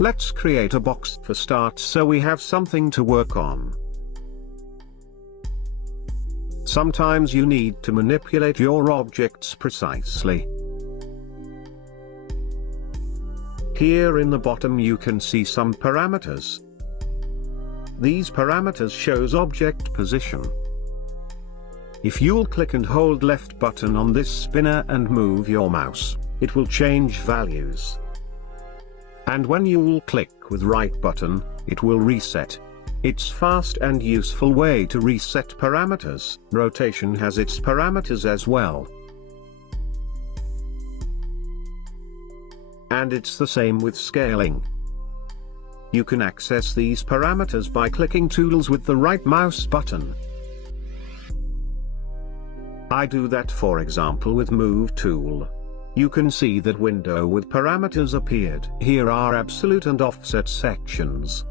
Let's create a box for start so we have something to work on. Sometimes you need to manipulate your objects precisely. Here in the bottom you can see some parameters. These parameters shows object position. If you'll click and hold left button on this spinner and move your mouse, it will change values. And when you'll click with right button, it will reset. It's fast and useful way to reset parameters. Rotation has its parameters as well. And it's the same with scaling. You can access these parameters by clicking Tools with the right mouse button. I do that for example with Move tool. You can see that window with parameters appeared. Here are absolute and offset sections.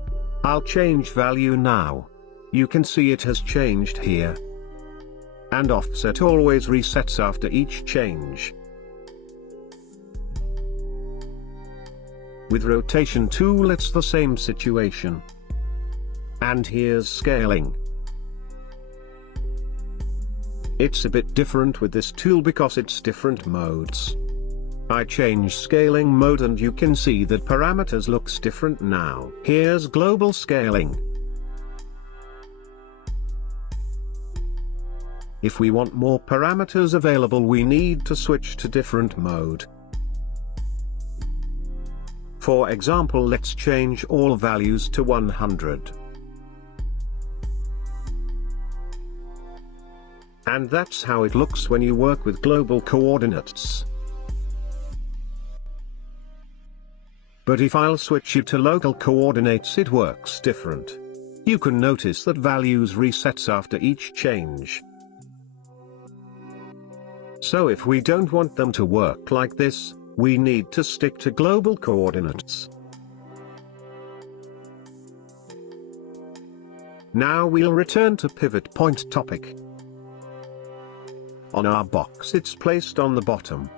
I'll change value now. You can see it has changed here. And offset always resets after each change. With rotation tool it's the same situation. And here's scaling. It's a bit different with this tool because it's different modes. I change scaling mode and you can see that parameters looks different now. Here's global scaling. If we want more parameters available we need to switch to different mode. For example, let's change all values to 100. And that's how it looks when you work with global coordinates. But if I'll switch it to local coordinates it works different. You can notice that values resets after each change. So if we don't want them to work like this, we need to stick to global coordinates. Now we'll return to pivot point topic. On our box it's placed on the bottom.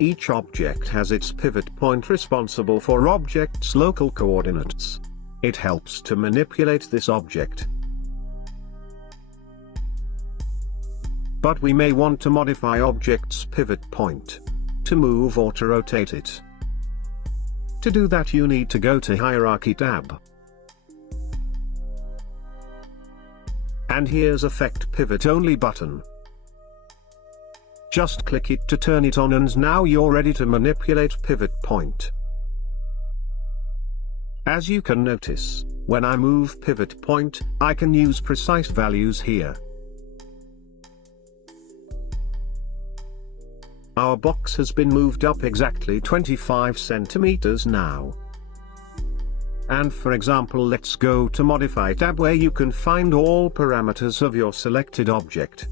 Each object has its pivot point responsible for object's local coordinates. It helps to manipulate this object. But we may want to modify object's pivot point, to move or to rotate it. To do that you need to go to Hierarchy tab. And here's Affect Pivot Only button. Just click it to turn it on and now you're ready to manipulate pivot point. As you can notice, when I move pivot point, I can use precise values here. Our box has been moved up exactly 25 centimeters now. And for example let's go to Modify tab where you can find all parameters of your selected object.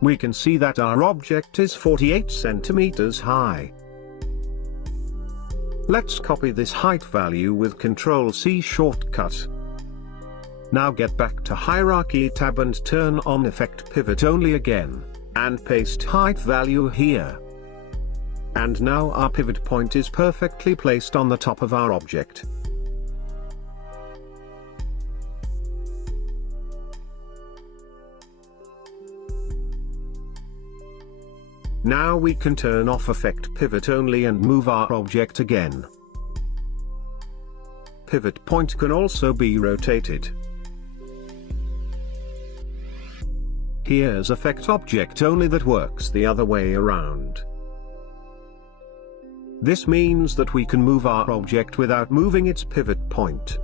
We can see that our object is 48 centimeters high. Let's copy this height value with Ctrl+C shortcut. Now get back to Hierarchy tab and turn on Affect Pivot Only again, and paste height value here. And now our pivot point is perfectly placed on the top of our object. Now we can turn off Affect Pivot Only and move our object again. Pivot point can also be rotated. Here's Affect Object Only that works the other way around. This means that we can move our object without moving its pivot point.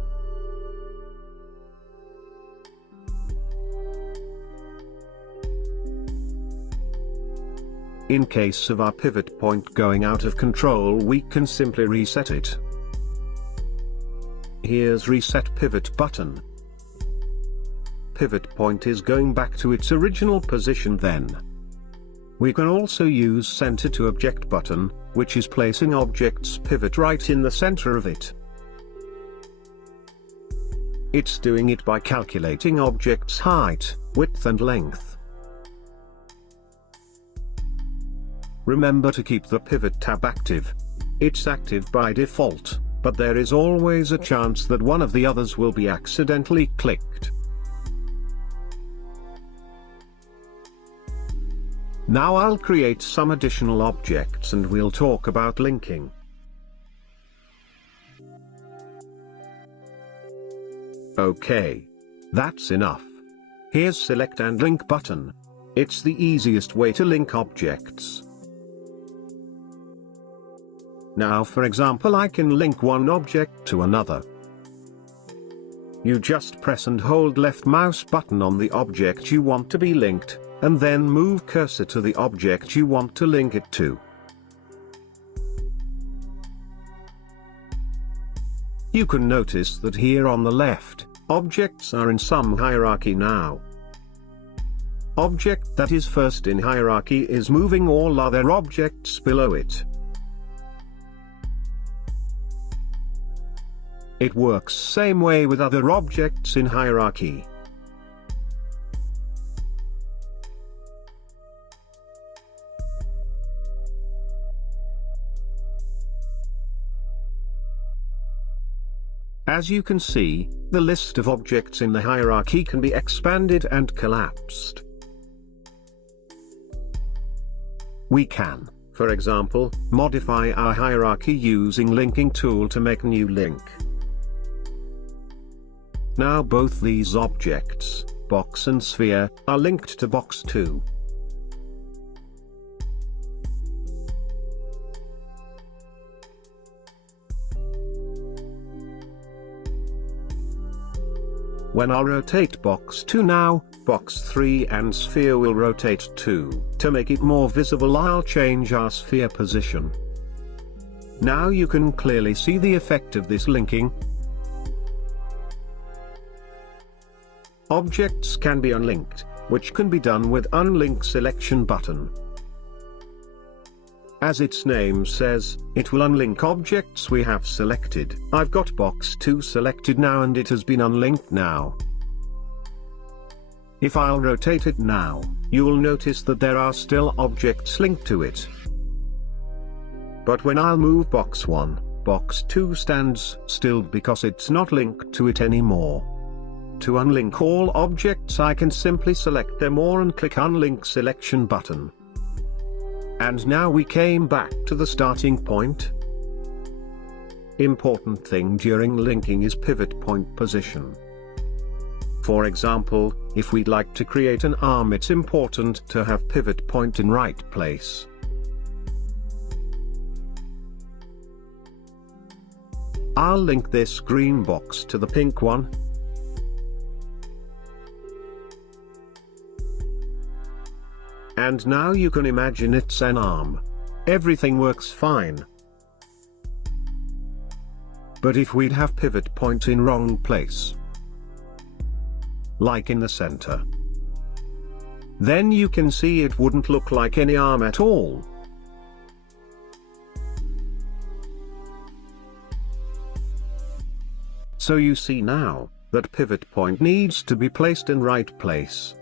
In case of our pivot point going out of control we can simply reset it. Here's Reset Pivot button. Pivot point is going back to its original position then. We can also use Center to Object button, which is placing object's pivot right in the center of it. It's doing it by calculating object's height, width and length. remember to keep the pivot tab active. It's active by default, but there is always a chance that one of the others will be accidentally clicked. Now I'll create some additional objects and we'll talk about linking. Okay. That's enough. Here's Select and Link button. It's the easiest way to link objects. Now for example I can link one object to another. You just press and hold left mouse button on the object you want to be linked, and then move cursor to the object you want to link it to. You can notice that here on the left, objects are in some hierarchy now. Object that is first in hierarchy is moving all other objects below it. It works same way with other objects in hierarchy. As you can see, the list of objects in the hierarchy can be expanded and collapsed. We can, for example, modify our hierarchy using linking tool to make new link. Now both these objects, box and sphere, are linked to box 2. When I rotate box 2 now, box 3 and sphere will rotate too. To make it more visible I'll change our sphere position. Now you can clearly see the effect of this linking. Objects can be unlinked, which can be done with Unlinked Selection button. As its name says, it will unlink objects we have selected. I've got box 2 selected now and it has been unlinked now. If I'll rotate it now, you'll notice that there are still objects linked to it. But when I'll move box 1, box 2 stands still because it's not linked to it anymore. To unlink all objects I can simply select them all and click Unlinked Selection button. And now we came back to the starting point. Important thing during linking is pivot point position. For example, if we'd like to create an arm it's important to have pivot point in right place. I'll link this green box to the pink one. And now you can imagine it's an arm. Everything works fine. But if we'd have pivot point in wrong place, like in the center, then you can see it wouldn't look like any arm at all. So you see now, that pivot point needs to be placed in right place.